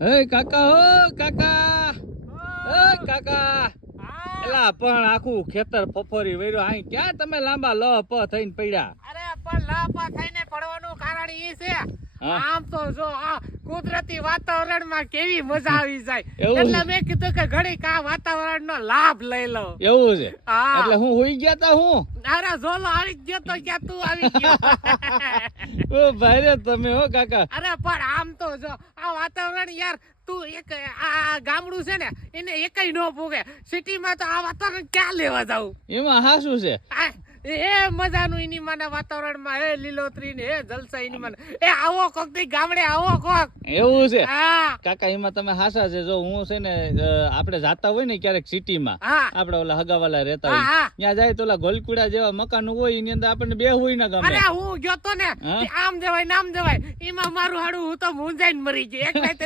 હે કાકા હો કાકા હે કાકા એલા પણ આખું ખેતર ફફોરી વેર્યો આઈ ક્યાં તમે લાંબા લ પ થઈને પડ્યા? અરે પણ લાપા થઈને પડવાનું કારણ ઈ છે આમ તો જો આ કુદરતી વાતાવરણમાં કેવી મજા આવી જાય એટલે મેં કીધું કે ઘડીક આ વાતાવરણનો લાભ લઈ લઉં. એવું છે હા એટલે હું હોઈ ગયા તા હું અરે ઝોલો આવી ગયો તો ક્યાં તું આવી ગયો? ઓ ભાઈ રે તમે હો કાકા. અરે પણ આમ તો જો આ વાતાવરણ યાર તું એક આ ગામડું છે ને એને એકય ન ભોગે. સિટીમાં તો આ વાતાવરણ ક્યાં લેવા જાવું? એમાં હાસું છે એ મજાનું એની માને વાતાવરણમાં એ લીલોતરી ને એ જલસા એની માને એ આવો કોક દી ગામડે આવો કોક. એવું છે હા કાકા એમાં તમે હાસા છે. જો હું છે ને આપણે જાતા હોય ને ક્યારેક સિટીમાં હા આપણે ઓલા હગાવાલા રહેતા હા હોય હા ત્યાં જાય તો ઓલા ગોલકુડા જેવા મકાન હોય એની અંદર આપણને બે હોય ના ગમે. અરે હું ગયો તો ને હા? આમ જવાય નામ જવાય એમાં મારું હાડું હું તો મૂંઝાઈને મરી ગઈ. એક રાતે